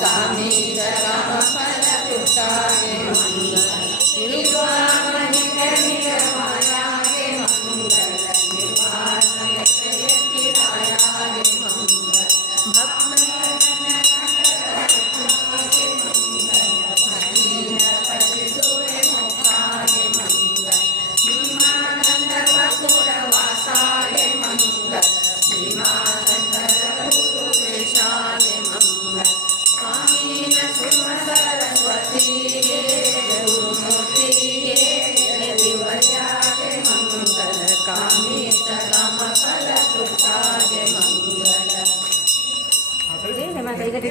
ಕಾಮೀರ ಕಾಮ ಫಲ ತುಟಾಗೆ ಮಂಗ